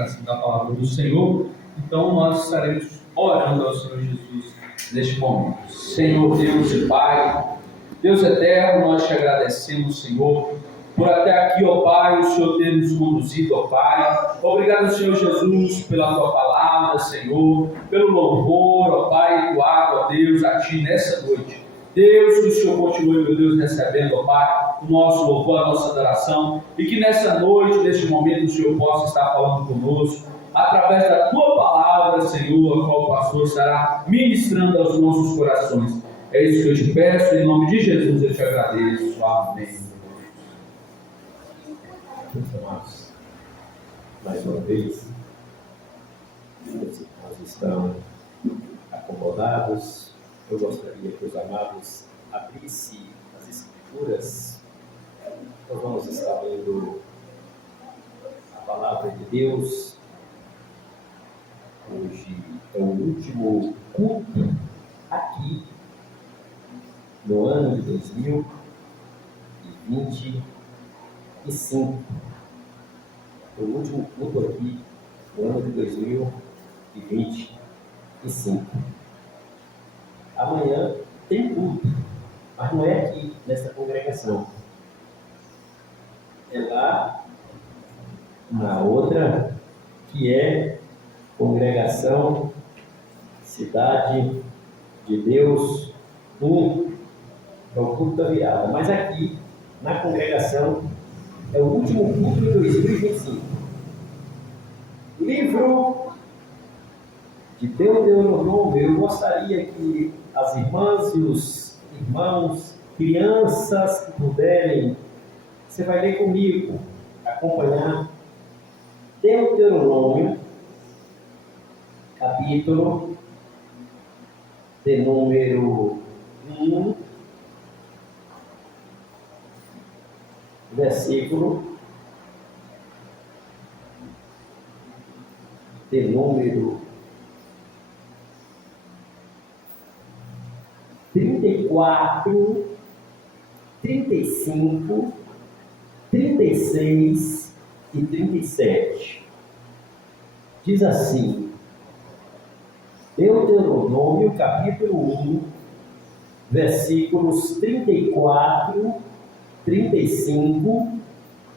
ministração da palavra do Senhor. Então nós estaremos orando ao Senhor Jesus neste momento. Senhor Deus e Pai, Deus eterno, nós te agradecemos, Senhor, por até aqui, ó Pai, o Senhor ter nos conduzido, ó Pai. Obrigado, Senhor Jesus, pela tua palavra, Senhor, pelo louvor, ó Pai, doado, ó Deus, a ti nessa noite. Deus, que o Senhor continue, meu Deus, recebendo, ó Pai, o nosso louvor, a nossa adoração, e que nessa noite, neste momento, o Senhor possa estar falando conosco, através da tua palavra, Senhor, a qual o pastor estará ministrando aos nossos corações. É isso que eu te peço, em nome de Jesus eu te agradeço. Amém. Amados, mais uma vez, nós estamos acomodados. Eu gostaria que os amados abrissem as Escrituras. Nós vamos estar lendo a palavra de Deus. Hoje é o último culto aqui no ano de 2025. O último culto aqui no ano de 2025. Amanhã tem culto, mas não é aqui nessa congregação. É lá na outra, que é Congregação Cidade de Deus 1, é o culto da virada. Mas aqui, na congregação, é o último culto de 2025. Livro de Deuteronômio. Eu gostaria que as irmãs e os irmãos, crianças que puderem, você vai ler comigo, acompanhar Deuteronômio, capítulo de número 1, versículo de número 34, 35, 36 e 37. Diz assim: Deuteronômio, capítulo 1, versículos 34, 35,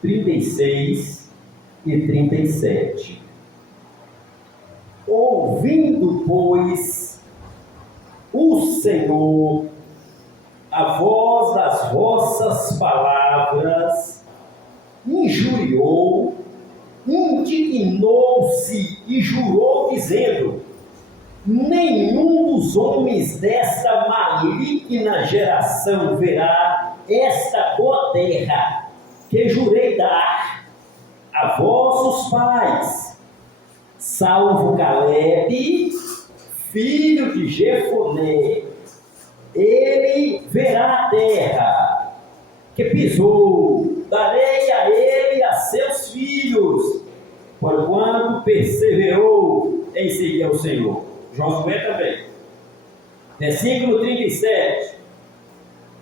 36 e 37. Ouvindo, pois, o Senhor a voz das vossas palavras, injuriou, indignou-se e jurou, dizendo: nenhum dos homens desta maligna geração verá esta boa terra que jurei dar a vossos pais, salvo Calebe, filho de Jefoné. Ele verá a terra que pisou, darei a ele e a seus filhos, porquanto perseverou em seguir ao Senhor. Josué também. Versículo 37.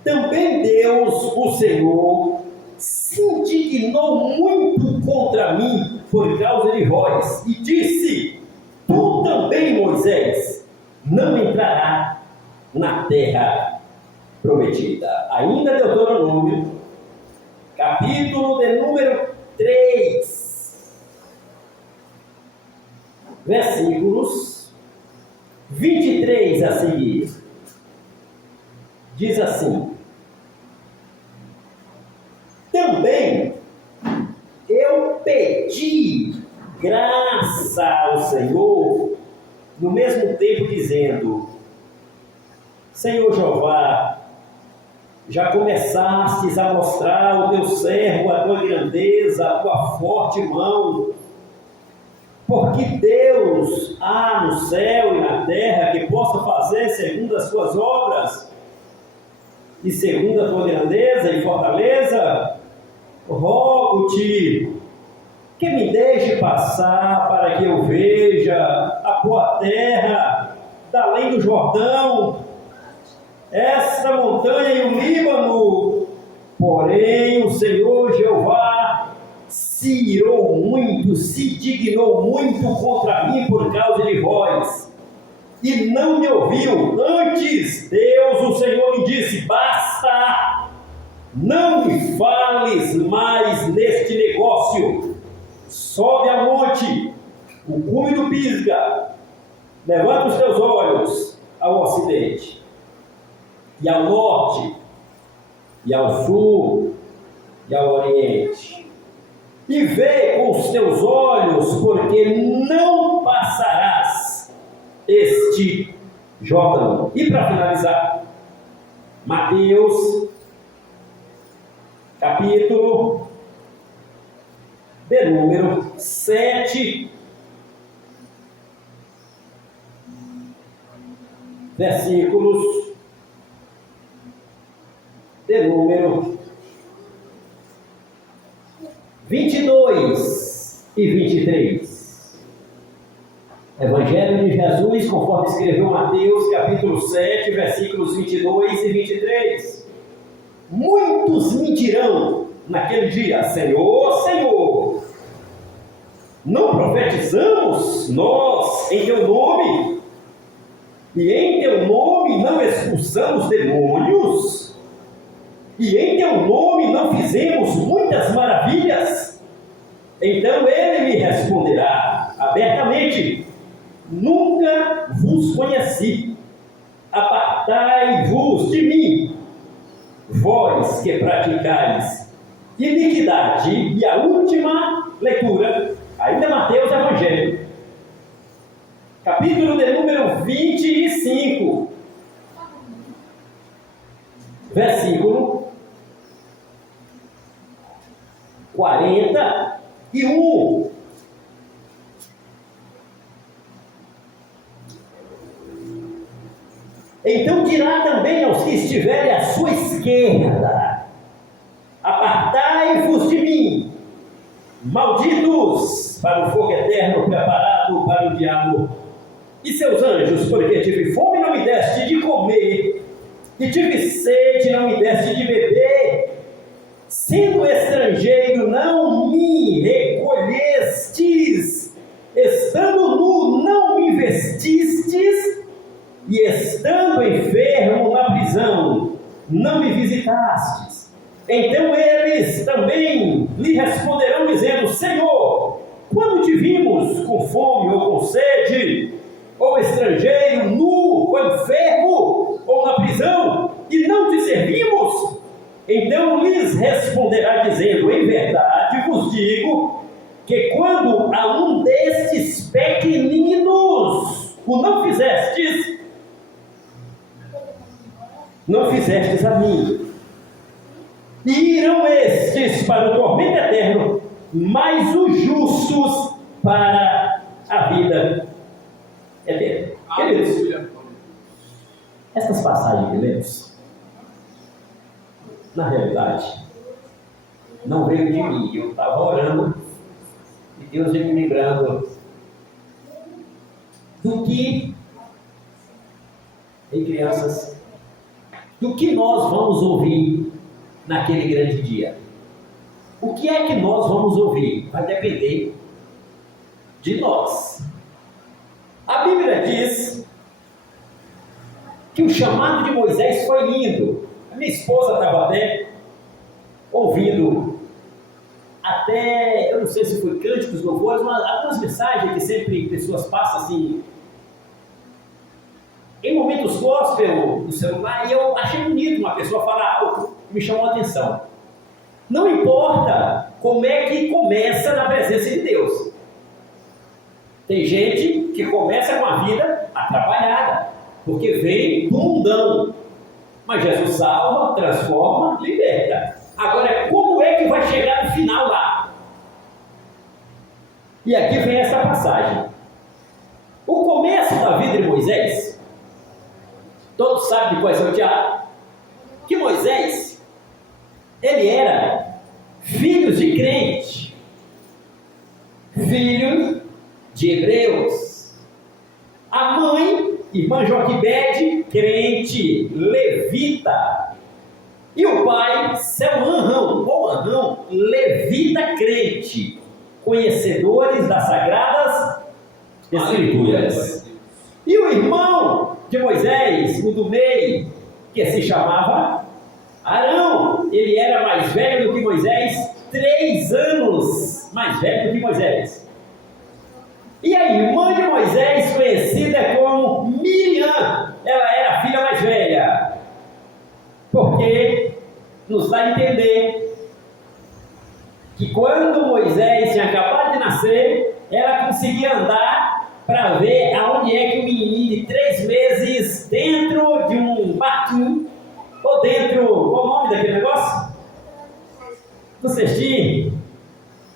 Também Deus, o Senhor, se indignou muito contra mim por causa de vós, e disse: tu também, Moisés, não entrará na terra prometida. Ainda Deuteronômio, capítulo de número 3, versículos 23 a seguir. Diz assim: também eu pedi graça ao Senhor, no mesmo tempo dizendo: Senhor Jeová, já começastes a mostrar ao teu servo a tua grandeza, a tua forte mão, porque Deus há no céu e na terra que possa fazer segundo as suas obras e segundo a tua grandeza e fortaleza. Rogo-te que me deixe passar para que eu veja a boa terra da além do Jordão, esta montanha e o Líbano. Porém o Senhor Jeová se irou muito, se dignou muito contra mim por causa de vós, e não me ouviu. Antes, Deus, o Senhor, me disse: basta, não me fales mais neste negócio. Sobe a monte, o cume do Pisga, levanta os teus olhos ao ocidente, e ao norte, e ao sul, e ao oriente, e vê com os teus olhos, porque não passarás este Jordão. E para finalizar, Mateus, capítulo de número 7, versículos de número 22 e 23. Evangelho de Jesus, conforme escreveu Mateus, capítulo 7, versículos 22 e 23. Muitos me dirão naquele dia: Senhor, Senhor, não profetizamos nós em teu nome? E em teu nome não expulsamos demônios? E em teu nome não fizemos muitas maravilhas? Então ele me responderá abertamente: nunca vos conheci, apartai-vos de mim, vós que praticais iniquidade. E a última leitura, ainda Mateus Evangelho, capítulo de número 25, versículo 41. Então dirá também aos que estiverem à sua esquerda: apartai-vos de mim, malditos, para o fogo eterno preparado para o diabo e seus anjos, porque tive fome e não me deste de comer, e tive sede e não me deste de beber, sendo estrangeiro não me recolhestes, estando nu não me vestistes, e estando enfermo na prisão não me visitastes. Então eles também lhe responderão dizendo: Senhor, quando te vimos com fome ou com sede, ou estrangeiro, nu, ou enfermo, ou na prisão, e não te servimos? Então lhes responderá dizendo: em verdade vos digo, que quando a um destes pequeninos o não fizestes a mim. E irão estes para o tormento eterno, mas os justos para a vida eterna. Queridos, estas passagens que lemos, na realidade, não veio de mim. Eu estava orando e Deus veio me lembrando do que, em crianças, do que nós vamos ouvir naquele grande dia. O que é que nós vamos ouvir? Vai depender de nós. A Bíblia diz que o chamado de Moisés foi lindo. A minha esposa estava até ouvindo, eu não sei se foi cânticos, louvores, mas algumas mensagens que sempre pessoas passam assim, em momentos gospel no celular, e eu achei bonito uma pessoa falar algo que me chamou a atenção. Não importa como é que começa na presença de Deus. Tem gente que começa com a vida atrapalhada, porque vem do mundão. Mas Jesus salva, transforma, liberta. Agora, como é que vai chegar no final lá? E aqui vem essa passagem. O começo da vida de Moisés, todos sabem de qual é o teatro, que Moisés, ele era filho de crente, filho de hebreus. A mãe, irmã Joquebede, crente levita. E o pai, Selmanrão, ou Abraão, levita crente, conhecedores das Sagradas Escrituras. E o irmão de Moisés, o do meio, que se chamava Arão, ele era mais velho do que Moisés, 3 anos mais velho do que Moisés. E a irmã de Moisés, conhecida como Miriam, ela era a filha mais velha, porque nos dá a entender que quando Moisés tinha acabado de nascer, ela conseguia andar para ver aonde é que o menininho de 3 meses, dentro de um barquinho, ou dentro, qual o nome daquele negócio? Do cestinho.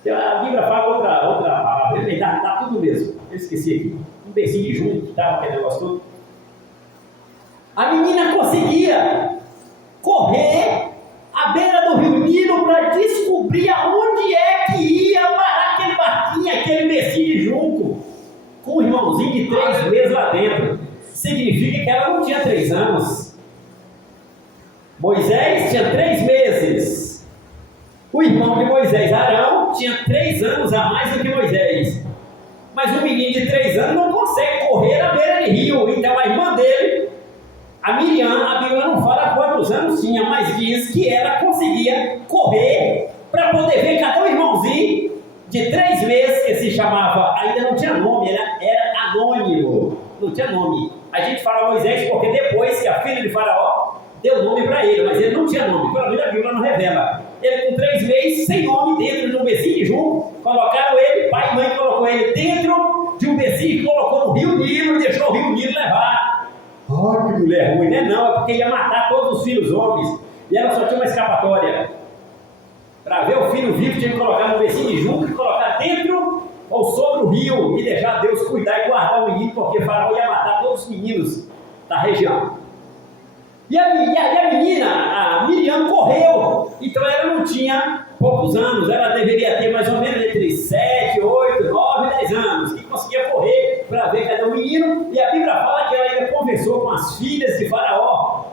A Bíblia fala outra palavra, ele dá tudo mesmo. Eu esqueci aqui. Um becinho de junto, tá? Aquele negócio todo. A menina conseguia correr à beira do rio Nilo para descobrir aonde é que ia parar aquele barquinho, aquele becinho de junco, com um irmãozinho de 3 meses lá dentro. Significa que ela não tinha 3 anos. Moisés tinha 3 meses. O irmão de Moisés, Arão, tinha 3 anos a mais do que Moisés. Mas o menino de 3 anos não consegue correr à beira de rio. Então a irmã dele, a Miriam, a Bíblia não fala quantos anos tinha, mas diz que ela conseguia correr para poder ver cada um irmãozinho de 3 meses, que se chamava, ainda não tinha nome, era anônimo, não tinha nome. A gente fala Moisés porque depois que a filha de Faraó deu nome para ele, mas ele não tinha nome, pelo menos a Bíblia não revela. Ele com 3 meses, sem nome, dentro de um becinho de junco, colocaram ele, pai e mãe colocou ele dentro de um becinho, colocou no rio Nilo e deixou o rio Nilo levar. Oh, que mulher ruim, né? Não, é porque ia matar todos os filhos homens, e ela só tinha uma escapatória. Para ver o filho vivo, tinha que colocar no becinho de junco e colocar dentro ou sobre o rio, e deixar Deus cuidar e guardar o menino, porque Faraó ia matar todos os meninos da região. E a menina, a Miriam, correu. Então ela não tinha poucos anos, ela deveria ter mais ou menos entre 7, 8, 9, 10 anos, que conseguia correr para ver cadê o menino. E a Bíblia fala que ela ainda conversou com as filhas de Faraó.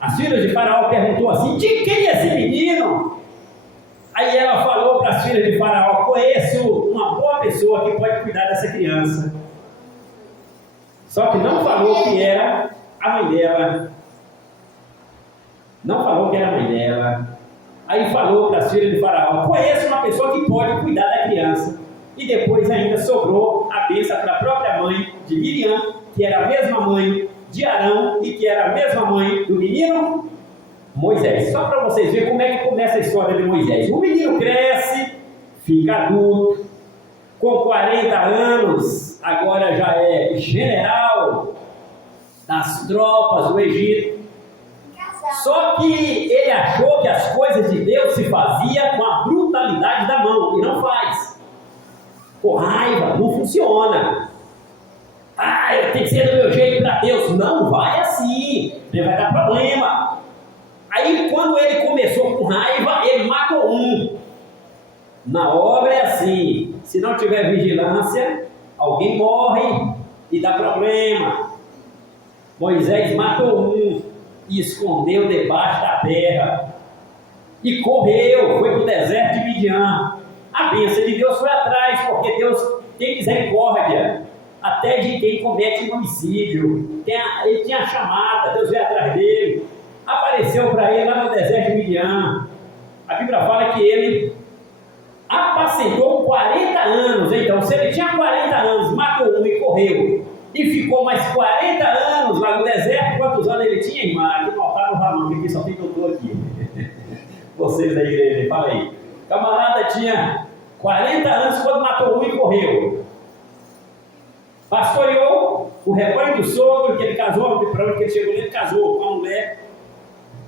As filhas de Faraó perguntou assim: de quem é esse menino? Aí ela falou para as filhas de Faraó: conheço uma boa pessoa que pode cuidar dessa criança. Só que não falou que era a mãe dela. Não falou que era a mãe dela. Aí falou para as filhas de Faraó: conheço uma pessoa que pode cuidar da criança. E depois ainda sobrou a bênção para a própria mãe de Miriam, que era a mesma mãe de Arão e que era a mesma mãe do menino Moisés. Só para vocês verem como é que começa a história de Moisés. O menino cresce, fica adulto, com 40 anos, agora já é general das tropas do Egito. Só que ele achou que as coisas de Deus se faziam com a brutalidade da mão, e não faz. Com raiva, não funciona. Eu tenho que ser do meu jeito para Deus. Não vai assim, vai dar problema. Aí quando ele começou com raiva, ele matou um. Na obra é assim: se não tiver vigilância, alguém morre e dá problema. Moisés matou um e escondeu debaixo da terra, e correu, foi para o deserto de Midian. A bênção de Deus foi atrás, porque Deus tem misericórdia até de quem comete um homicídio. Ele tinha a chamada, Deus veio atrás dele, apareceu para ele lá no deserto de Midian. A Bíblia fala que ele apacentou 40 anos. Então, se ele tinha 40 anos, matou um e correu, e ficou mais 40 anos lá no deserto, quantos anos ele tinha, irmã? Aqui no altar não vai não, porque só tem doutor aqui. Vocês da igreja, fala aí. Camarada tinha 40 anos quando matou um e correu. Pastoreou o rebanho do sogro, que ele casou, para onde ele chegou, ele casou com a mulher.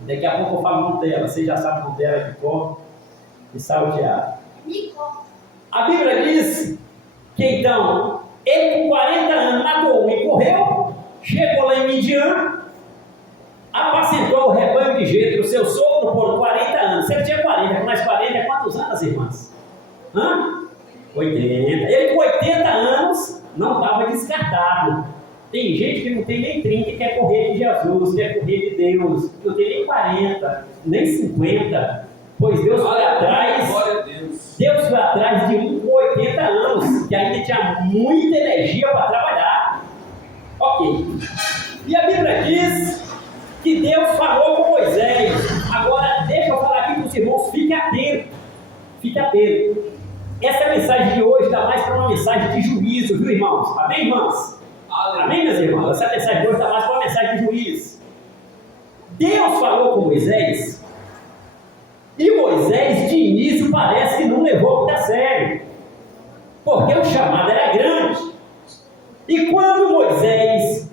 Daqui a pouco eu falo o nome dela, vocês já sabem o nome dela de cor e salteado. A Bíblia diz que então ele com 40 anos matou um e correu, chegou lá em Midian, apacentou o rebanho de Jetro, seu sogro, por 40 anos. Se ele tinha 40, mais 40, é quantos anos, irmãs? 80. Ele com 80 anos não estava descartado. Tem gente que não tem nem 30 e quer correr de Jesus, quer correr de Deus, não tem nem 40, nem 50. Pois Deus foi atrás. Glória a Deus. Deus foi atrás de um com 80 anos, que ainda tinha muita energia para trabalhar. Ok. E a Bíblia diz que Deus falou com Moisés. Agora, deixa eu falar aqui com os irmãos, fique atento. Fique atento. Essa mensagem de hoje está mais para uma mensagem de juízo, viu, irmãos? Amém, irmãs? Amém, meus irmãos? Essa mensagem de hoje está mais para uma mensagem de juízo. Deus falou com Moisés, e Moisés, de início, parece que não levou muito a sério, porque o chamado era grande. E quando Moisés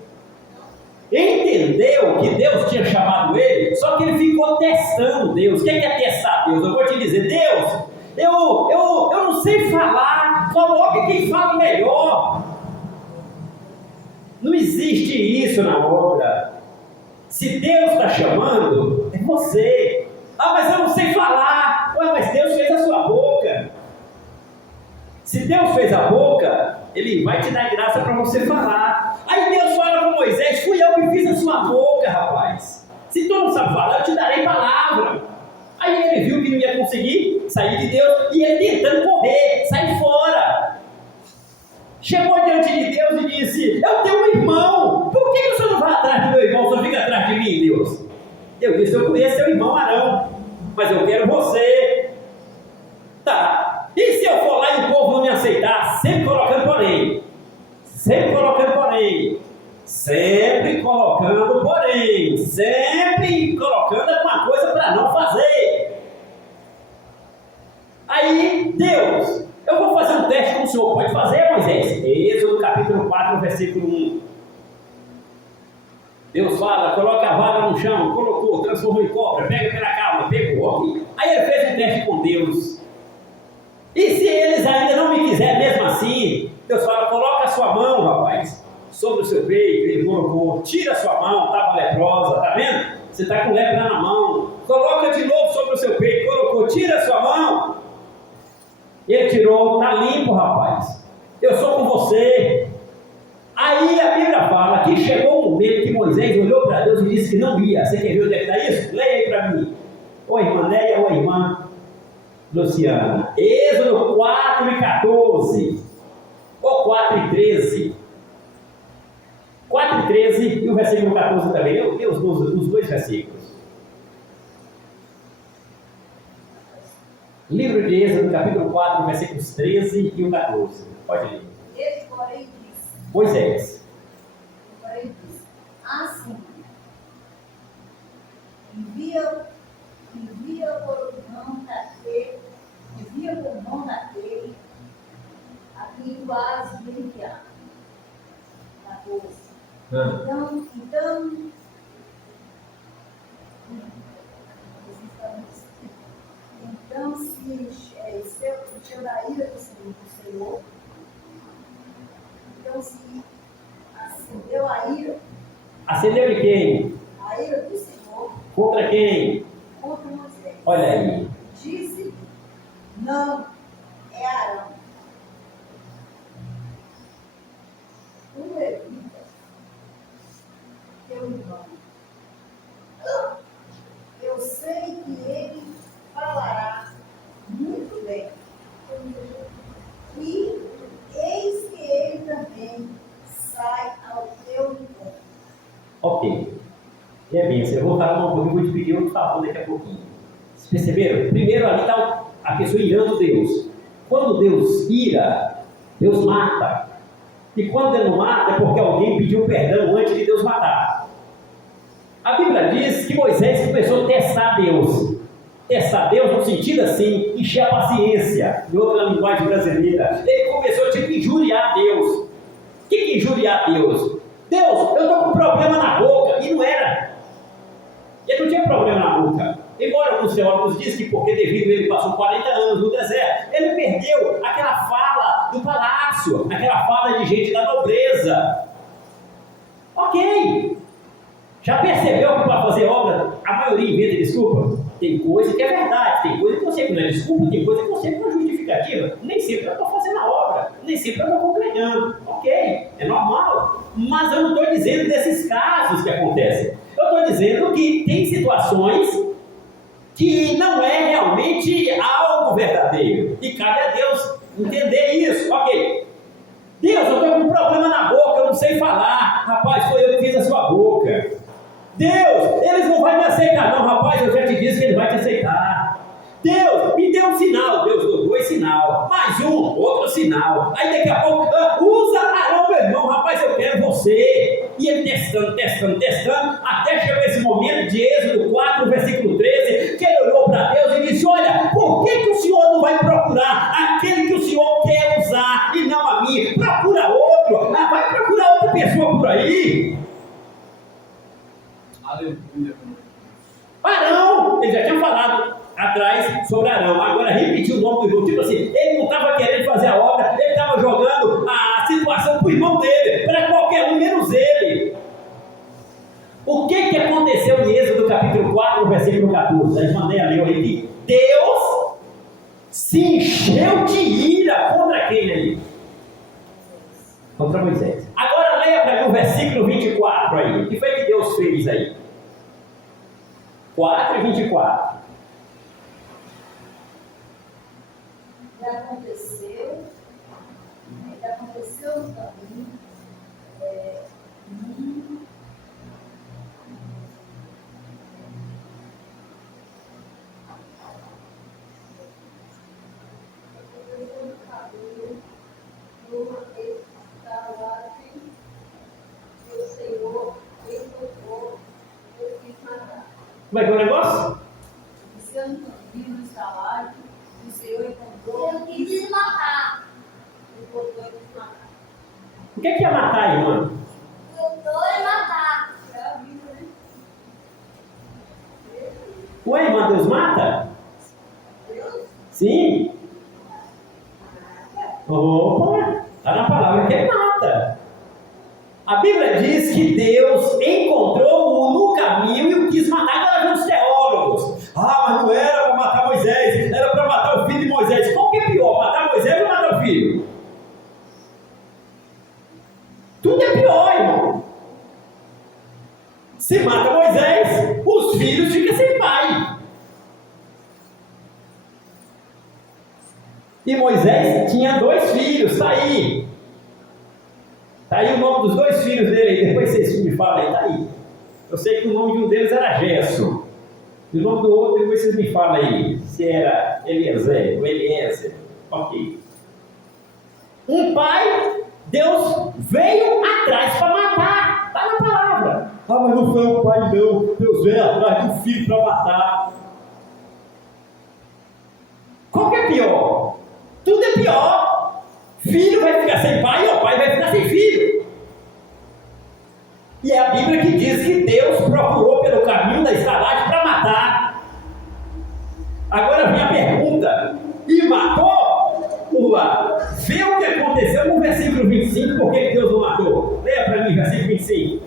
entendeu que Deus tinha chamado ele, só que ele ficou testando Deus. O que é testar Deus? Eu vou te dizer, Deus, eu não sei falar, coloque quem fala melhor. Não existe isso na obra. Se Deus está chamando, é você. Ah, mas eu não sei falar. Ué, mas Deus fez a sua boca. Se Deus fez a boca, Ele vai te dar graça para você falar. Aí Deus fala com Moisés, fui eu que fiz a sua boca, rapaz. Se tu não sabe falar, eu te darei palavra. Aí ele viu que não ia conseguir sair de Deus, e ele tentando correr, sair fora. Chegou diante de Deus e disse, eu tenho um irmão, por que o senhor não vai atrás do meu irmão, só fica atrás de mim, Deus? Eu disse, eu conheço seu irmão Arão, mas eu quero você. Tá, e se eu for lá e o povo não me aceitar? Sempre colocando porém, sempre colocando porém, sempre colocando porém, sempre colocando alguma coisa para não fazer. Aí, Deus, eu vou fazer um teste com o senhor, pode fazer, Moisés? Êxodo capítulo 4, versículo 1. Deus fala, coloca a vara no chão, colocou, transformou em cobra, pega pela cauda, pegou. Aí ele fez um teste com Deus. E se eles ainda não me quiserem mesmo assim, Deus fala, coloca a sua mão, rapaz, sobre o seu peito. Ele colocou, tira a sua mão, estava leprosa, tá vendo? Você está com lepra na mão. Coloca de novo sobre o seu peito, colocou, tira a sua mão. Ele tirou, está limpo, rapaz. Eu sou com você. Aí a Bíblia fala que chegou um momento que Moisés olhou para Deus e disse que não ia. Você quer ver onde é que está isso? Leia aí para mim. Ô irmã Néia, ô irmã Luciana. Êxodo 4 e 14. Ou 4 e 13. 4 e 13 e o versículo 14 também. Eu li os dois versículos. Livro de Êxodo, capítulo 4, versículos 13 e o 14. Pode ler. Ele, porém, disse. Moisés. Porém, disse. Assim, envia por mão daquele a quem tu has de enviar. 14. Então, se encheu da ira do Senhor, então se acendeu a ira. Acendeu de quem? A ira do Senhor. Contra quem? Contra Moisés. Olha aí. Disse, não, é Arão. O levita, teu irmão. Eu sei que ele falará muito bem. E eis que ele também sai ao teu encontro. Ok. E é bem, eu vou falar um pouquinho, vou te pedir outro favor daqui a pouquinho. Vocês perceberam? Primeiro ali está a pessoa irando Deus. Quando Deus ira, Deus mata. E quando Ele não mata, é porque alguém pediu perdão antes de Deus matar. A Bíblia diz que Moisés começou a testar Deus. Testar Deus no sentido assim, encher a paciência, em outra linguagem brasileira. Ele começou a tipo injuriar Deus. O que é injuriar Deus? Deus, eu estou com problema na boca. E não era. Ele não tinha problema na boca. Embora alguns teólogos dizem que porque devido a ele passou 40 anos no deserto, ele perdeu aquela fala do palácio, aquela fala de gente da nobreza. Ok. Já percebeu que para fazer obra, a maioria inventa desculpa? Tem coisa que é verdade, tem coisa que você não é desculpa, tem coisa que você não é justificativa. Nem sempre eu estou fazendo a obra, nem sempre eu estou ganhando. Ok, é normal. Mas eu não estou dizendo desses casos que acontecem. Eu estou dizendo que tem situações que não é realmente algo verdadeiro. E cabe a Deus entender isso. Ok. Deus, eu estou com um problema na boca, eu não sei falar. Rapaz, foi eu que fiz a sua boca. Deus, eles não vão me aceitar. Não, rapaz, eu já te disse que ele vai te aceitar. Deus, me dê um sinal. Deus deu 2 sinal, mais outro sinal. Aí daqui a pouco, usa Arão, meu irmão. Rapaz, eu quero você. E ele testando, até chegou esse momento de Êxodo 4, versículo 13, que ele olhou para Deus e disse: olha, por que o Senhor não vai procurar aquele que o Senhor quer usar e não a mim? Procura outro. Vai procurar outra pessoa por aí. Aleluia. Arão, ele já tinha falado atrás sobre Arão, agora repetiu o nome do irmão, tipo assim, ele não estava querendo fazer a obra, ele estava jogando a situação para o irmão dele, para qualquer um menos ele. O que aconteceu em Êxodo capítulo 4, versículo 14? Eu mandei a ler aqui. Deus se encheu de ira contra quem aí? Contra Moisés. Agora leia para mim o versículo 24 aí. O que foi que Deus fez aí? 4 e 24. Aconteceu no caminho, o Senhor encontrou, eu quis matar. Como é que é o negócio? Seu caminho no salário, o Senhor encontrou, eu quis matar. Encontrou e quis matar. O que é matar, irmã? Encontrou e matar. É a vida, né? Ué, irmã, Deus mata? Deus? Sim. Opa, está na palavra que ele mata. A Bíblia diz que Deus encontrou-o no caminho e o quis matar. Agora vem os teólogos. Mas não era para matar Moisés, era para matar o filho de Moisés. Qual que é pior, matar Moisés ou matar o filho? Tudo é pior, irmão. Se mata Moisés, os filhos ficam sem pai. E Moisés tinha 2 filhos, está aí. Está aí o nome dos 2 filhos dele, depois vocês me falam aí, está aí. Eu sei que o nome de um deles era Gerson. E o nome do outro, depois vocês me falam aí, se era Eliezer ou Eliezer. Ok. Um pai, Deus veio atrás para matar. Está na palavra. Mas não foi o pai não. Deus veio atrás do filho para matar. Qual que é pior? Tudo é pior. Filho vai ficar sem pai ou pai vai ficar sem filho. E é a Bíblia que diz que Deus procurou pelo caminho da estalagem para matar. Agora vem a pergunta: e matou? Vê o que aconteceu no versículo 25, por que Deus não matou? Leia para mim, versículo 25.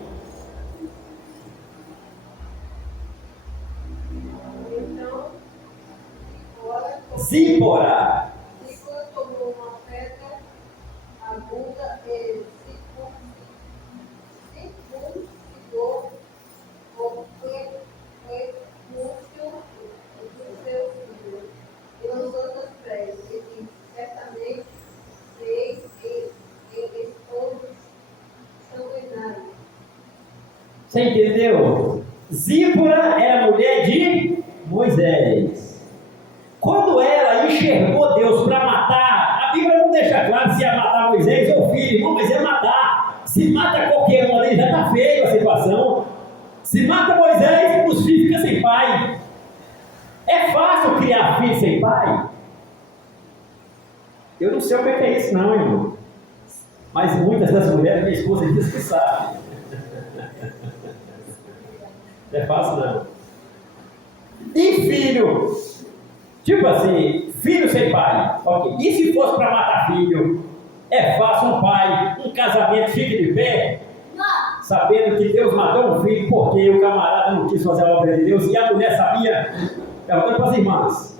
Então, Zípora. Zípora tomou uma pedra aguda e circuncidou o prepúcio do seu filho e os outros pés, e disse: certamente fez e todos sanguinários. Você entendeu? Zípora era mulher de Moisés. Quando ela enxergou Deus para matar, a Bíblia não deixa claro se ia matar Moisés ou o filho, não, mas ia matar. Se mata qualquer um ali, já está feio a situação. Se mata Moisés, os filhos ficam sem pai. É fácil criar filho sem pai? Eu não sei o que é isso não, irmão. Mas muitas das mulheres, minha esposa diz que sabe. Não é fácil não. E filho? Tipo assim, filho sem pai. Ok. E se fosse para matar filho? É fácil um pai, um casamento fique de pé, sabendo que Deus matou um filho porque o camarada não quis fazer a obra de Deus e a mulher sabia. Perguntando para as irmãs: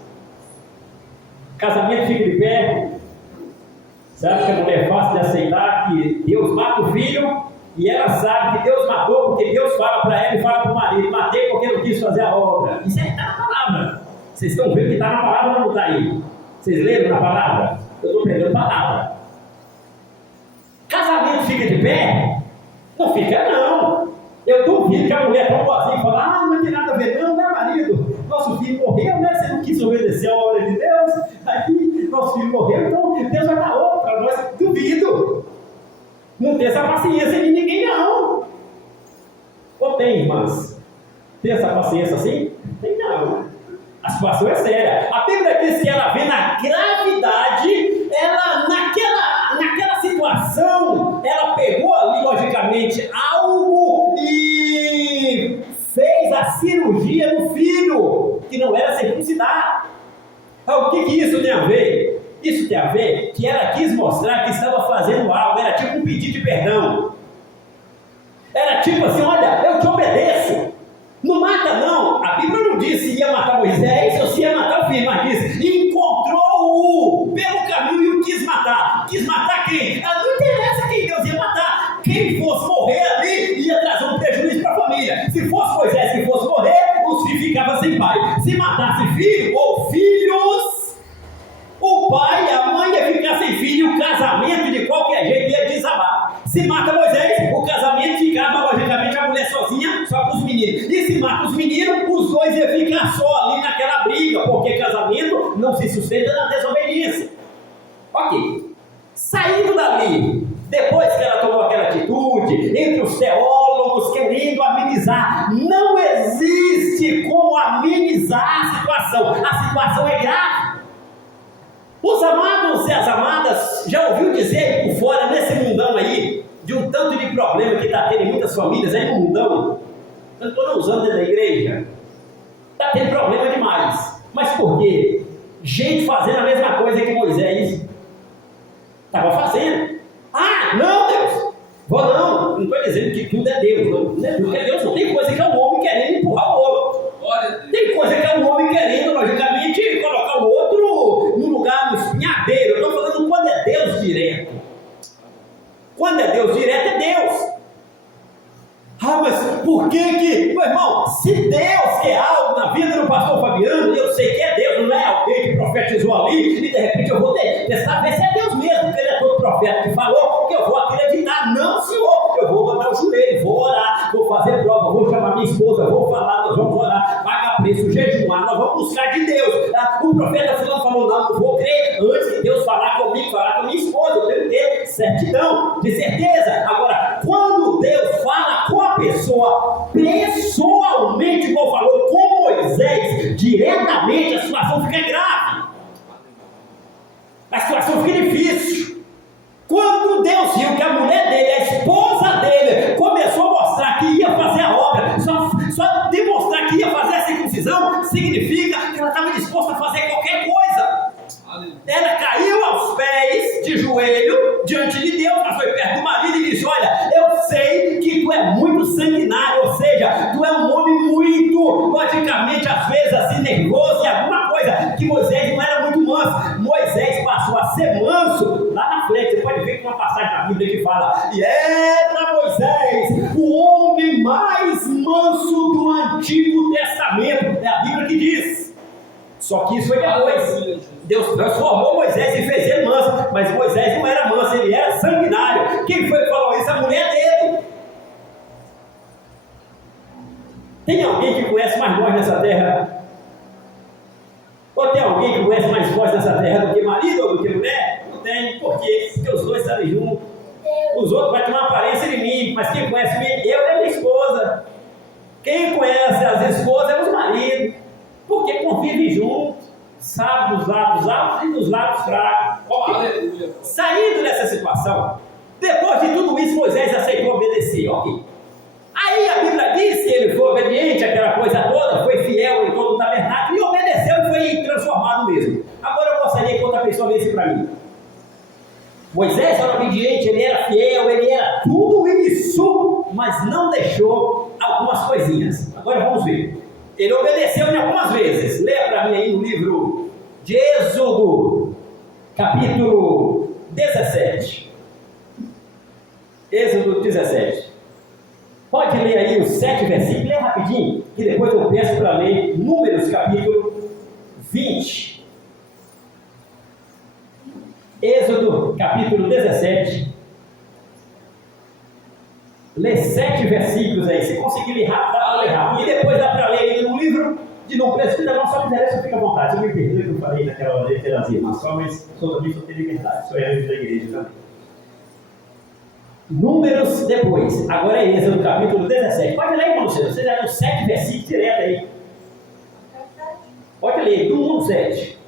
casamento fica de pé? Você acha que a mulher é fácil de aceitar que Deus mata o filho e ela sabe que Deus matou porque Deus fala para ela e fala para o marido: matei porque não quis fazer a obra? Isso aí está na palavra. Vocês estão vendo que está na palavra ou não está aí? Vocês leram na palavra? Eu estou pregando palavra. Casamento fica de pé? Não fica não. Eu duvido que a mulher tão boazinha e fala, não tem nada a ver não, né marido? Nosso filho morreu, né? Você não quis obedecer a ordem de Deus? Aqui, nosso filho morreu, então Deus vai dar outro para nós. Duvido. Não tem essa paciência de ninguém não. Ou tem, irmãs? Tem essa paciência assim? Tem não. A situação é séria. A Bíblia diz que ela vê na gravidade, ela naquela situação, ela pegou ali, logicamente, algo e fez a cirurgia do filho, que não era circuncidado. O que isso tem a ver? Isso tem a ver que ela quis mostrar que estava fazendo algo, era tipo um pedido de perdão. Era tipo assim, olha, eu te obedeço. Não mata não. A Bíblia não disse se ia matar Moisés ou se ia matar o filho, mas disse, encontrou-o pelo caminho e o quis matar. Quis matar quem? Não interessa quem Deus ia matar. Quem fosse morrer ali ia trazer um prejuízo para a família. Se fosse Moisés que fosse morrer, os filhos ficavam sem pai. Se matasse filho ou filhos, o pai e a mãe ia ficar sem filho, o casamento de qualquer jeito ia desabar. Se mata Moisés, o casamento ficava, logicamente, a mulher sozinha, só com os meninos. E se mata os meninos, os dois iam ficar só ali naquela briga, porque casamento não se sustenta na desobediência. Ok. Saindo dali, depois que ela tomou aquela atitude, entre os teólogos querendo amenizar, não existe como amenizar a situação é grave. Os amados e as amadas já ouviu dizer aí por fora, nesse mundão aí, de um tanto de problema que está tendo em muitas famílias aí no mundão? Eu não estou usando dentro da igreja. Está tendo problema demais. Mas por quê? Gente fazendo a mesma coisa que Moisés estava fazendo. Ah, não, Deus! Não estou dizendo que tudo é Deus. Não é tudo é Deus, não. Tem coisa que é o homem querendo empurrar o outro. Tem coisa que é o homem querendo, logicamente, colocar o outro no lugar, no espinhadeiro. Eu estou falando quando é Deus direto. Quando é Deus direto, é Deus. Ah, mas por que meu irmão, se Deus quer algo na vida do pastor Fabiano, eu sei que é Deus, não é alguém que profetizou ali, e de repente eu vou testar, ver se é Deus mesmo, porque ele é todo profeta que falou, que eu vou acreditar. Não, senhor, eu vou dobrar o joelho, vou orar, vou fazer prova, vou chamar minha esposa, vou falar, nós vamos orar, pagar preço, jejuar, nós vamos buscar de Deus. O profeta fulano falou, não vou crer, antes de Deus falar comigo, falar com minha esposa, eu tenho que ter certidão, de certeza. Agora, quando Deus fala com a pessoa, pessoalmente, como falou com Moisés, diretamente, a situação fica grave. A situação fica difícil. Quando Deus viu que a mulher dele, a esposa dele, começou a mostrar que ia fazer a obra, só demonstrar que ia fazer a circuncisão, significa que ela estava disposta a fazer qualquer coisa. Ela caiu aos pés, de joelho, diante de Deus, mas foi perto do marido e disse, olha, eu sei que tu é muito sanguinário, ou seja, tu é um homem muito, logicamente, às vezes assim, nervoso, e alguma coisa, que Moisés não era muito manso. Moisés passou a ser manso, lá na frente, você pode ver que uma passagem da Bíblia que fala, e era Moisés, o homem mais manso do Antigo Testamento, é a Bíblia que diz. Só que isso foi depois. Deus transformou Moisés e fez ele manso, mas Moisés não era manso, ele era sanguinário. Quem foi que falou isso? A mulher dele. Tem alguém que conhece mais voz nessa terra? Ou tem alguém que conhece mais voz nessa terra do que marido ou do que mulher? Não tem. Por quê? Porque os dois estarem juntos. Os outros vão ter uma aparência de mim, mas quem conhece eu é minha esposa. Quem conhece as esposas é os maridos, porque convivem juntos, sabe dos lados altos e dos lados fracos. Okay. Saindo dessa situação, depois de tudo isso, Moisés aceitou obedecer. Okay. Aí a Bíblia diz que ele foi obediente àquela coisa toda, foi fiel em todo o tabernáculo e obedeceu e foi transformado mesmo. Agora eu gostaria que outra pessoa lesse para mim. Moisés era obediente, ele era fiel, ele era tudo isso, mas não deixou algumas coisinhas. Agora vamos ver. Ele obedeceu em algumas vezes. Leia para mim aí no livro de Êxodo, capítulo 17. Êxodo 17. Pode ler aí os 7 versículos, lê rapidinho, que depois eu peço para ler Números, capítulo 20. Êxodo, capítulo 17. Lê 7 versículos aí. Se conseguir ler rápido, dá para ler rápido. E depois dá para ler ainda no livro de novo. Precisa não, só interessa, fica à vontade. Eu me perdoe que eu falei naquela hora de as irmãs só, mas sou também só tem liberdade. Sou anjo da igreja também. Números depois. Agora é Êxodo, capítulo 17. Pode ler, irmão Luciano. Você já leu 7 versículos direto aí. Pode ler, do 1 ao 7.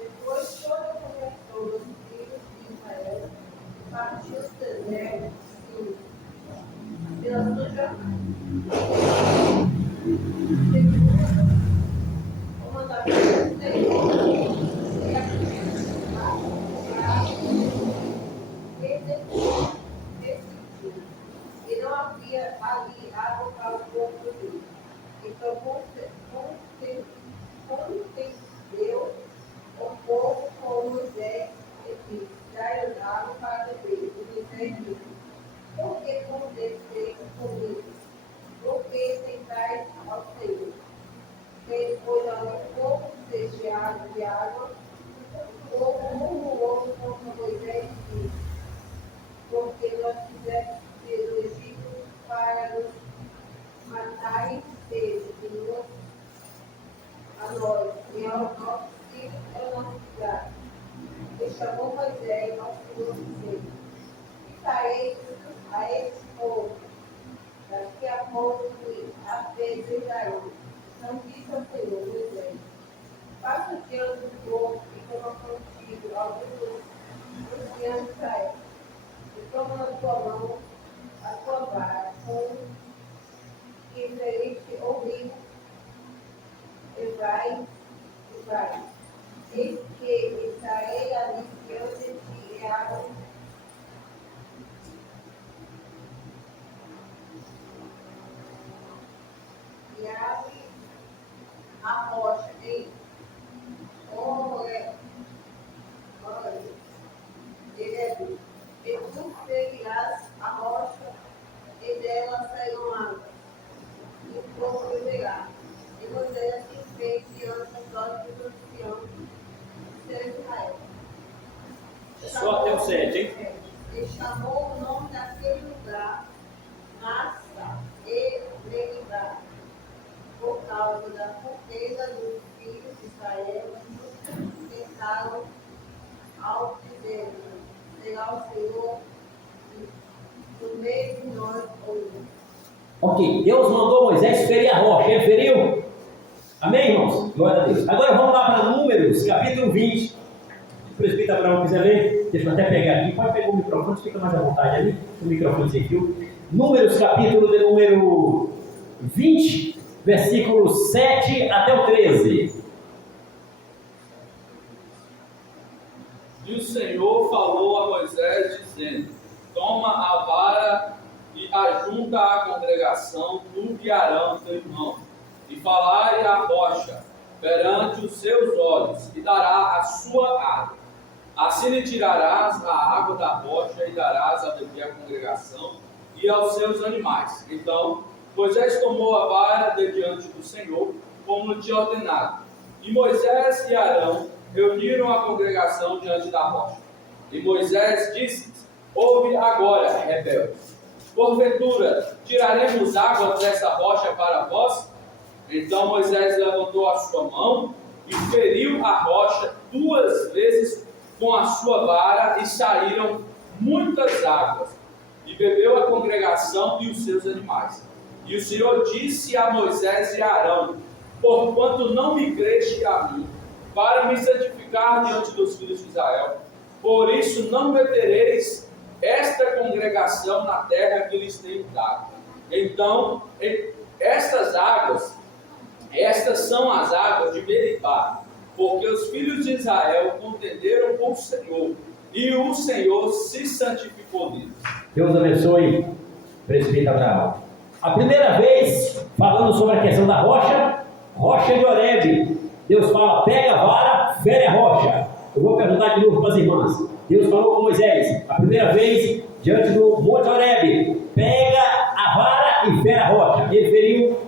Depois toda a congregação dos filhos de Israel partiu do deserto pela sua jornada. O mandamento do Senhor e não havia ali água para o povo do rio. Então contendeu o povo com Moisés e disse: dai água para beber. E Moisés disse: por que contendeste comigo? Por que tentais ao Senhor? Fez, pois, ao povo fechado de água. O povo murmurou contra Moisés e disse: porque nós fizemos vir do Egito para nos matar e Senhor a nós e aos nossos filhos e ao nosso lugar. E chamou Moisés ao Senhor dizendo: ficarei a esse povo, daqui a pouco a vez de Israel. Não disse ao Senhor Moisés: passa diante do povo e toma contigo alguns dos anciãos de Israel. E toma na tua mão a tua vara com que feriste ouvido e vai. Eis que estarei ali diante de ti e água. E abre a rocha em e tu ferirás a rocha e dela sairão água. E o povo beberá. E Moisés assim fez diante dos olhos dos anciãos de Israel. É só até o 7, hein? E chamou o nome daquele lugar Massa e Meribá, por causa da pobreza dos filhos de Israel, que tentaram ao dizer: será o Senhor no meio de nós hoje. Ok, Deus mandou Moisés ferir a rocha. Ele feriu? Amém, irmãos? Glória a Deus. Agora vamos lá para Números, capítulo 20. Se o presbítero Abraão quiser ler, deixa eu até pegar aqui. Pode pegar o microfone, fica mais à vontade ali. O microfone sem fio. Números, capítulo de número 20, versículos 7 até o 13. E o Senhor falou a Moisés, dizendo: toma a vara e ajunta a congregação, tu e Arão, teu irmão, e falai à rocha perante os seus olhos, e dará a sua água. Assim lhe tirarás a água da rocha e darás a beber à congregação e aos seus animais. Então Moisés tomou a vara de diante do Senhor, como lhe tinha ordenado. E Moisés e Arão reuniram a congregação diante da rocha. E Moisés disse: ouve agora, rebeldes. Porventura, tiraremos água dessa rocha para vós? Então Moisés levantou a sua mão e feriu a rocha 2 vezes com a sua vara, e saíram muitas águas. E bebeu a congregação e os seus animais. E o Senhor disse a Moisés e a Arão: porquanto não me creste a mim, para me santificar diante dos filhos de Israel, por isso não metereis esta congregação na terra que lhes tenho dado. Então, estas águas, estas são as águas de Meribá, porque os filhos de Israel contenderam com o Senhor, e o Senhor se santificou neles. Deus abençoe, presbítero Abraão. A primeira vez, falando sobre a questão da rocha, rocha de Horebe. Deus fala: pega a vara, fere a rocha. Eu vou perguntar de novo para as irmãs. Deus falou com Moisés, a primeira vez, diante do Monte Horebe: pega a vara e fere a rocha. Ele feriu?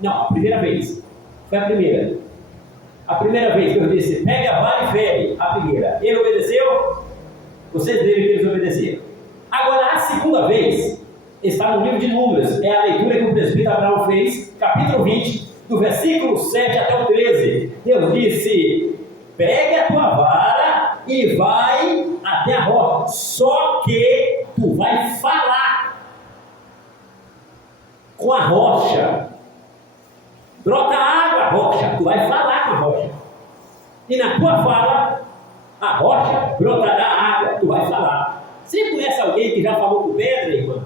Não, a primeira vez. Foi a primeira. A primeira vez Deus disse, pega a vara e fere a figueira. Ele obedeceu? Vocês viram que eles obedeceram. Agora, a segunda vez, está no livro de Números, é a leitura que o presbítero Abraão fez, capítulo 20, do versículo 7 até o 13. Deus disse, pegue a tua vara e vai até a rocha, só que tu vai falar com a rocha. Brota água, rocha, tu vai falar com a rocha. E na tua fala, a rocha brotará água, tu vai falar. Você conhece alguém que já falou com pedra, irmã?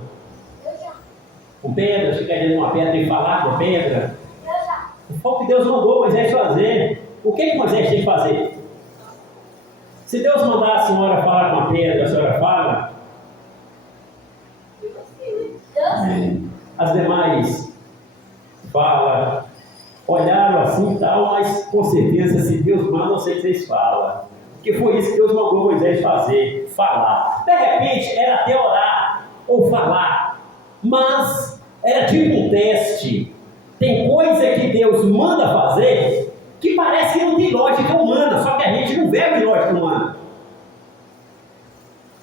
Com pedra, ficar dentro de uma pedra e falar com a pedra? Foi o que Deus mandou Moisés fazer. O que Moisés tem que fazer? Se Deus mandar a senhora falar com a pedra, a senhora fala? As demais fala, olharam assim e tal, mas com certeza, se Deus manda, eu sei que vocês falam. Porque foi isso que Deus mandou Moisés fazer, falar. De repente, era até orar ou falar, mas era tipo um teste. Tem coisa que Deus manda fazer que parece que não tem lógica humana, só que a gente não vê de lógica humana.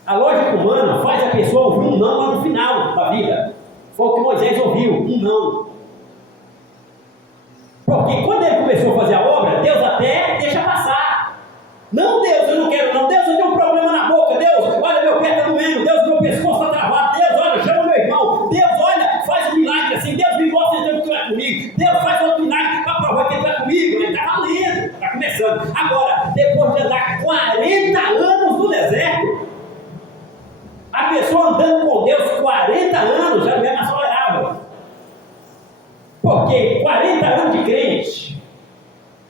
A lógica humana faz a pessoa ouvir um não lá no final da vida. Foi o que Moisés ouviu, um não. Porque quando ele começou a fazer a obra, Deus até deixa passar. Não, Deus, eu não quero não. Deus, eu tenho um problema na boca. Deus, olha, meu pé está doendo. Deus, meu pescoço está travado. Deus, olha, chama meu irmão. Deus, olha, faz um milagre assim. Deus, me mostra então que tu é comigo. Deus, faz outro milagre para provar que ele está comigo. Ele está valendo, está começando. Agora, depois de andar 40 anos no deserto, a pessoa andando com Deus 40 anos já não é mais tolerável. Porque 40 anos de crente,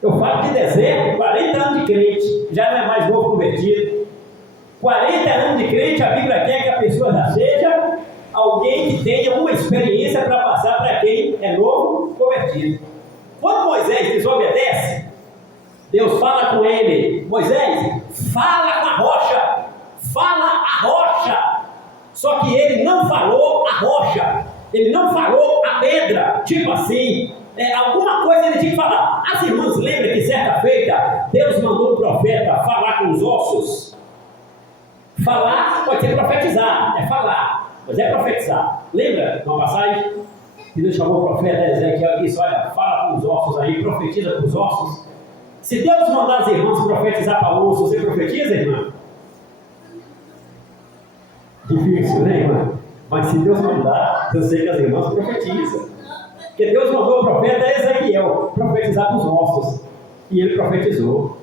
eu falo de deserto, 40 anos de crente, já não é mais novo convertido. 40 anos de crente, a Bíblia quer que a pessoa já seja alguém que tenha uma experiência para passar para quem é novo convertido. Quando Moisés desobedece, Deus fala com ele, Moisés, fala com a rocha, fala a rocha. Só que ele não falou a rocha, ele não falou a pedra, tipo assim, alguma coisa ele tinha que falar. As irmãs lembram que certa feita, Deus mandou o profeta falar com os ossos. Falar pode ser profetizar, é falar, mas é profetizar. Lembra uma passagem? Que Deus chamou o profeta Ezequiel e disse, olha, fala com os ossos aí, profetiza com os ossos. Se Deus mandar as irmãs profetizar para o osso, você profetiza, irmã? Difícil, né, irmã? Mas se Deus mandar, eu sei que as irmãs profetizam. Porque Deus mandou o profeta Ezequiel profetizar para os ossos. E ele profetizou.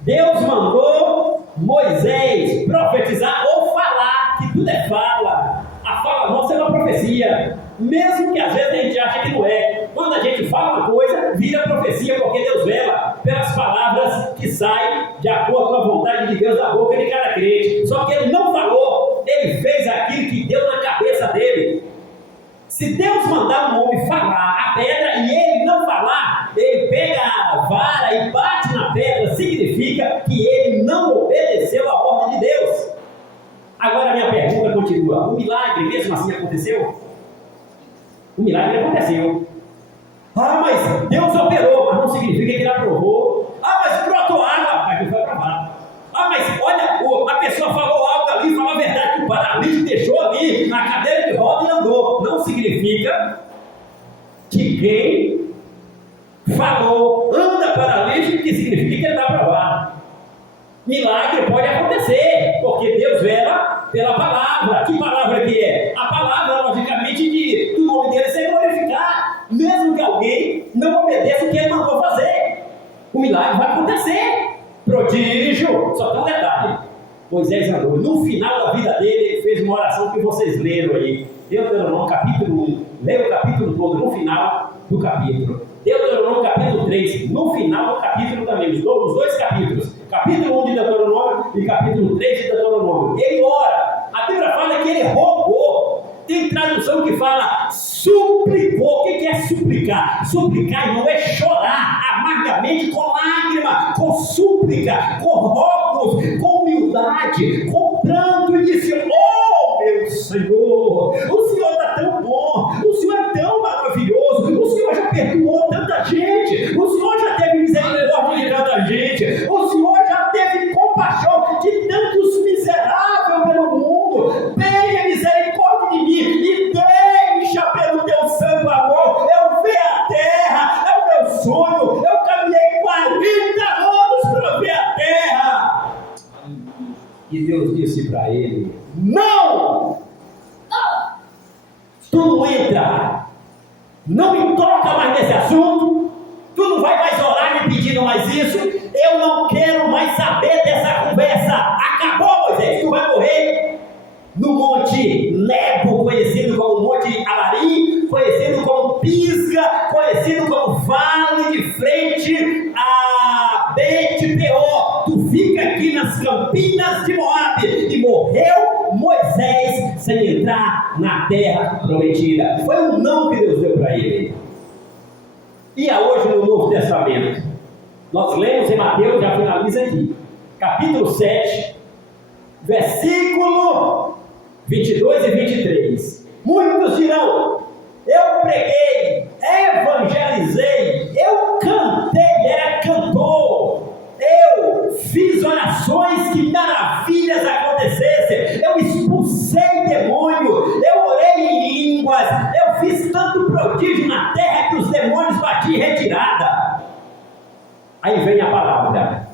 Deus mandou Moisés profetizar ou falar, que tudo é fala. A fala nossa é uma profecia. Mesmo que às vezes a gente acha que não é. Quando a gente fala uma coisa, vira profecia, porque Deus vela pelas palavras que saem de acordo com a vontade de Deus da boca de cada crente. Só que ele não falou, ele fez aquilo que deu na cabeça dele. Se Deus mandar um homem falar a pedra e ele não falar, ele pega a vara e bate na pedra, significa que ele não obedeceu a ordem de Deus. Agora a minha pergunta continua, o milagre mesmo assim aconteceu? O milagre aconteceu. Ah, mas Deus operou, mas não significa que ele aprovou. Ah, mas brotou água, mas não foi aprovado. Ah, mas olha, a pessoa falou algo ali, falou a verdade, que o paralítico deixou ali na cadeira de roda e andou. Não significa que quem falou anda paralítico, que significa que ele está aprovado. Milagre pode acontecer, porque Deus vela pela palavra. Que palavra que é? A palavra, logicamente, de o nome dele ser glorificado, mesmo que alguém não obedeça o que ele mandou fazer. O milagre vai acontecer. Prodígio. Só tem um detalhe. Moisés andou. No final da vida dele, ele fez uma oração que vocês leram aí. Deuteronômio capítulo 1. Leia o capítulo todo no final do capítulo. Deuteronômio capítulo 3, no final do capítulo também, os dois capítulos, capítulo 1 de Deuteronômio e capítulo 3 de Deuteronômio. Ele ora, a Bíblia fala que ele rogou. Tem tradução que fala suplicou. O que é suplicar? Suplicar não é chorar amargamente, com lágrima, com súplica, com rogos, com humildade, com pranto, e disse: oh meu Senhor, o Senhor está tão bom, o Senhor é tão maravilhoso, o Senhor já perdoou tanta gente, o Senhor já não! Tu não entra, não me toca mais nesse assunto, tu não vai mais orar me pedindo mais isso, eu não quero mais saber dessa conversa, acabou, Moisés, tu vai morrer no Monte Nebo, conhecido como Monte Abari, conhecido como Pisga, conhecido como Vale de Frente a Bet-peor. Tu fica aqui nas campinas de Moabe. E morreu Moisés sem entrar na terra prometida. Foi um não que Deus deu para ele. E hoje no Novo Testamento, nós lemos em Mateus, já finaliza aqui, capítulo 7, versículo 22 e 23. Muitos dirão: eu preguei, evangelizei, eu cantei, era cantor, eu fiz orações que maravilhas acontecessem, eu expulsei demônio, eu orei em línguas, eu fiz tanto prodígio na terra que os demônios batiam em retirada. Aí vem a palavra: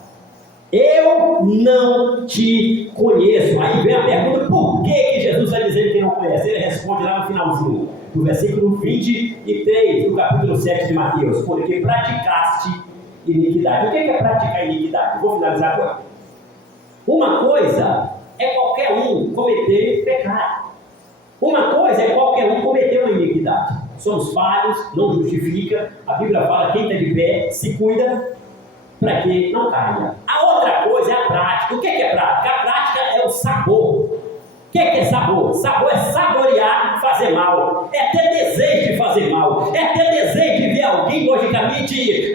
eu não te conheço. Aí vem a pergunta: por que Jesus vai dizer que não conhece? Ele responde lá no finalzinho, no versículo 23 do capítulo 7 de Mateus: porque praticaste iniquidade. O que é praticar iniquidade? Vou finalizar agora. Uma coisa é qualquer um cometer pecado. Uma coisa é qualquer um cometer uma iniquidade. Somos falhos, não justifica. A Bíblia fala: quem está de pé se cuida para que não caia. A outra coisa é a prática. O que é prática? A prática é o sabor. O que é sabor? Sabor é saborear fazer mal, é ter desejo de fazer mal, é ter desejo de ver alguém, logicamente,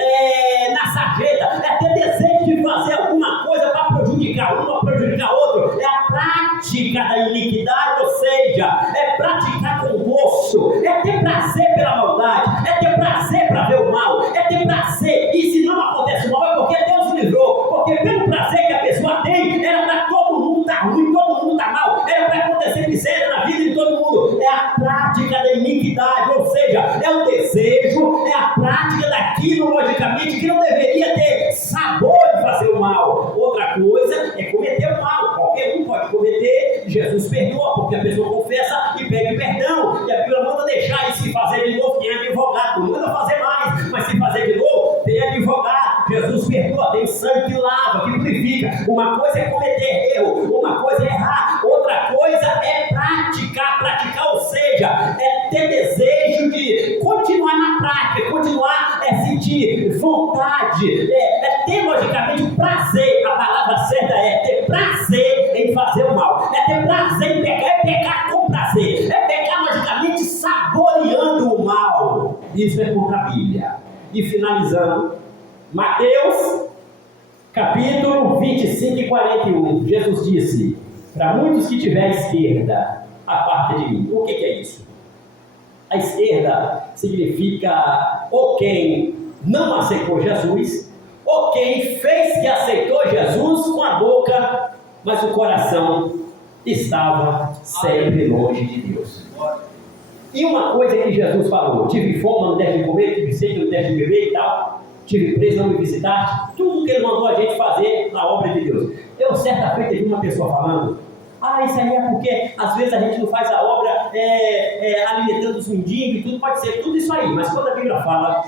na sarjeta, é ter desejo de fazer alguma coisa para prejudicar um, para prejudicar outro. É a prática da iniquidade, ou seja, é praticar com gosto, é ter prazer pela maldade, é ter prazer para ver o mal, é ter prazer. E se não acontece o mal, é porque Deus livrou, porque pelo prazer que a pessoa tem, era para todo mundo estar ruim, todo mundo estar mal, era para acontecer miséria na vida de todo mundo. É a prática da iniquidade, ou seja, é o desejo, é a prática daquilo, logicamente, que não deveria ter sabor de fazer o mal. Outra coisa é cometer o mal. Qualquer um pode cometer, Jesus perdoa, porque a pessoa confessa e pede perdão. E a Bíblia manda deixar, e se fazer de novo, tem advogado. Não manda fazer mais, mas se fazer de novo, tem advogado. Jesus perdoa, tem sangue que lava, que purifica. Uma coisa é cometer erro, uma coisa é errar, outra coisa é praticar, ou seja, é ter desejo de continuar na prática, continuar sentir vontade, é ter logicamente o prazer. A palavra certa é ter prazer em fazer o mal, é ter prazer em pecar, é pecar com prazer, é pecar logicamente saboreando o mal. Isso é contra a Bíblia. E finalizando, Mateus capítulo 25 e 41, Jesus disse: para muitos que tiver à esquerda, aparta de mim. O que é isso? A esquerda significa ou quem não aceitou Jesus, ou quem fez que aceitou Jesus com a boca, mas o coração estava sempre longe de Deus. E uma coisa que Jesus falou: tive fome, não deve comer, tive sede, não deve beber e tal, tive preso, não me visitaste. Tudo que ele mandou a gente fazer na obra de Deus. Eu certa feita vi uma pessoa falando: isso aí é porque às vezes a gente não faz a obra alimentando os mendigos e tudo, pode ser tudo isso aí. Mas quando a Bíblia fala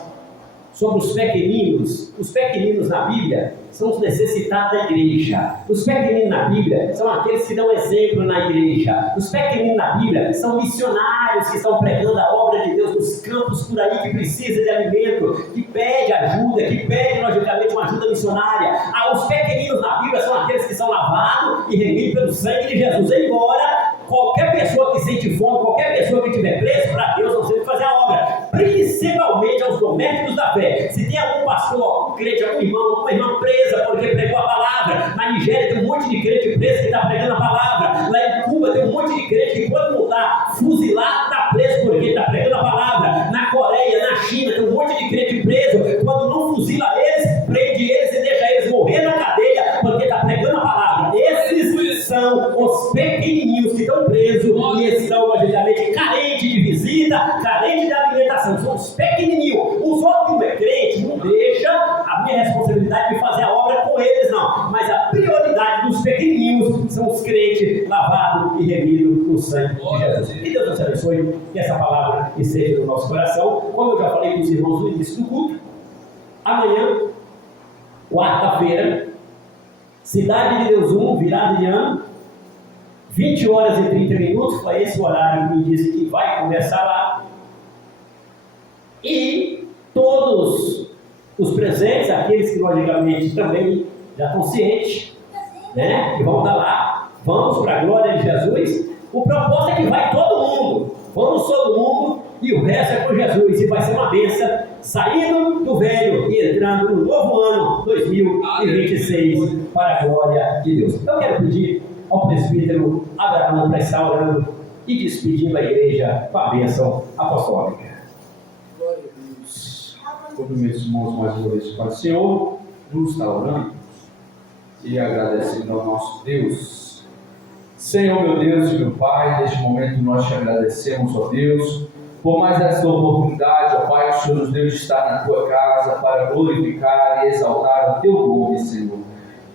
sobre os pequeninos na Bíblia são os necessitados da igreja. Os pequeninos na Bíblia são aqueles que dão exemplo na igreja. Os pequeninos na Bíblia são missionários que estão pregando a obra de Deus nos campos por aí, que precisa de alimento, que pede ajuda, que pede logicamente uma ajuda missionária. Os pequeninos na Bíblia são aqueles que são lavados e remidos pelo sangue de Jesus. Embora qualquer pessoa que sente fome, qualquer pessoa que estiver preso, para Deus não sei fazer a obra, principalmente aos domésticos da fé. Se tem algum pastor, algum crente, algum irmão, alguma irmã presa porque pregou a palavra, na Nigéria tem um monte de crente preso que está pregando a palavra, lá em Cuba tem um monte de crente que quando não está fuzilado, está preso porque está pregando a palavra, na Coreia, na China, tem um monte de crente preso, quando não fuzila eles, prende eles e deixa eles morrer na cadeia porque está pregando a palavra. Esses são os pequenininhos que estão presos e estão logicamente carentes de visita, carentes de alimentação. São os pequenininhos. Os outros que não é crente, não deixa a minha responsabilidade de fazer a obra com eles, não. Mas a prioridade dos pequenininhos são os crentes lavados e remido no sangue de Jesus. Que Deus nos abençoe, que essa palavra esteja no nosso coração. Como eu já falei com os irmãos no início do culto, amanhã, quarta-feira, Cidade de Deus 1, virada de ano, 20 horas e 30 minutos, foi esse o horário que me disse que vai começar lá. E todos os presentes, aqueles que logicamente também já estão cientes, né, que vão estar lá, vamos para a glória de Jesus. O propósito é que vai todo mundo, vamos todo mundo, e o resto é com Jesus, e vai ser uma bênção, saindo do velho e entrando no novo ano 2026, para a glória de Deus. Então eu quero pedir ao presbítero Abraão para estar orando e despedindo a igreja com a bênção apostólica. Glória a Deus. Cumprimento os irmãos mais uma vez para o Senhor, nos está orando e agradecendo ao nosso Deus. Senhor, meu Deus e meu Pai, neste momento nós te agradecemos, ó Deus, por mais esta oportunidade, ó Pai, que o Senhor nos deu de estar na tua casa para glorificar e exaltar o teu nome, Senhor.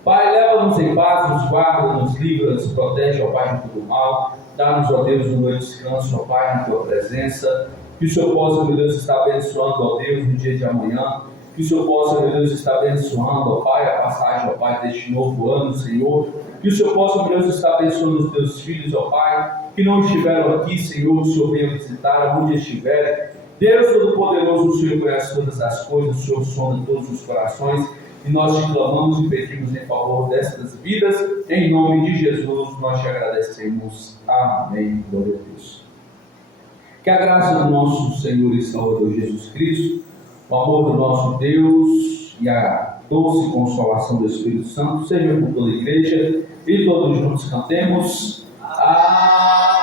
Pai, leva-nos em paz, nos guarda, nos livra, nos protege, ó Pai, de todo mal. Dá-nos, ó Deus, um noite de descanso, ó Pai, na tua presença. Que o Senhor possa, meu Deus, estar abençoando, ó Deus, no dia de amanhã. Que o Senhor possa, meu Deus, estar abençoando, ó Pai, a passagem, ó Pai, deste novo ano, Senhor. Que o Senhor possa, meu Deus, estar abençoando os teus filhos, ó Pai, que não estiveram aqui, Senhor, o Senhor venha visitar, onde estiverem. Deus Todo-Poderoso, o Senhor conhece todas as coisas, o Senhor sonda todos os corações. E nós te clamamos e pedimos em favor destas vidas. Em nome de Jesus, nós te agradecemos. Amém. Glória a Deus. Que a graça do nosso Senhor e Salvador Jesus Cristo, o amor do nosso Deus e a doce consolação do Espírito Santo sejam com toda a igreja e todos juntos cantemos. Amém.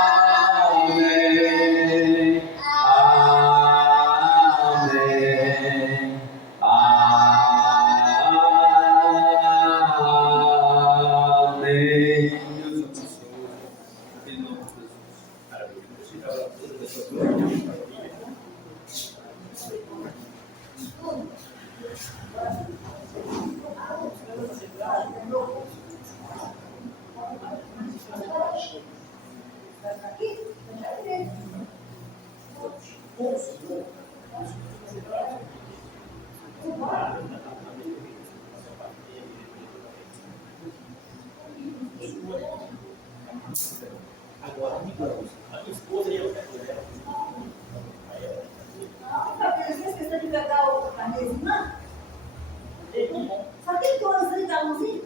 Amém. Amém. Deus abençoe. Em nome de Jesus. Agora, a minha esposa e eu, né? Você esqueceu de pegar a mesinha? Só tem todas ali, tá umzinho?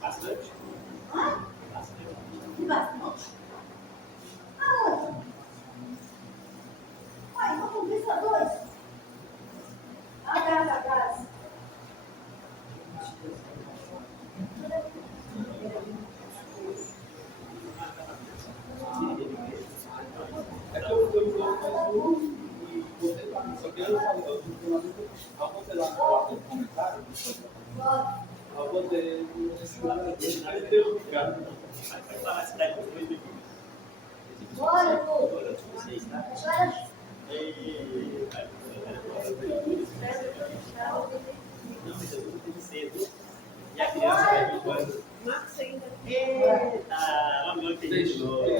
Bastante. Hã? Que bastante? Aonde? Uai, vamos cumprir só dois. A casa. É que eu só que eu falo, ao você lá no comentário, eu vou ter Bora, pô. E a criança vai vir quando? Marcos ainda.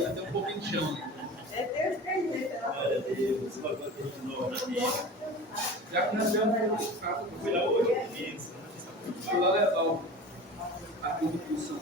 até um pouquinho de chão. É Deus que tem jeito. Glória a Deus, colocou aquele de novo na minha. Já que nós temos Fui lá hoje, fui lá levar a contribuição.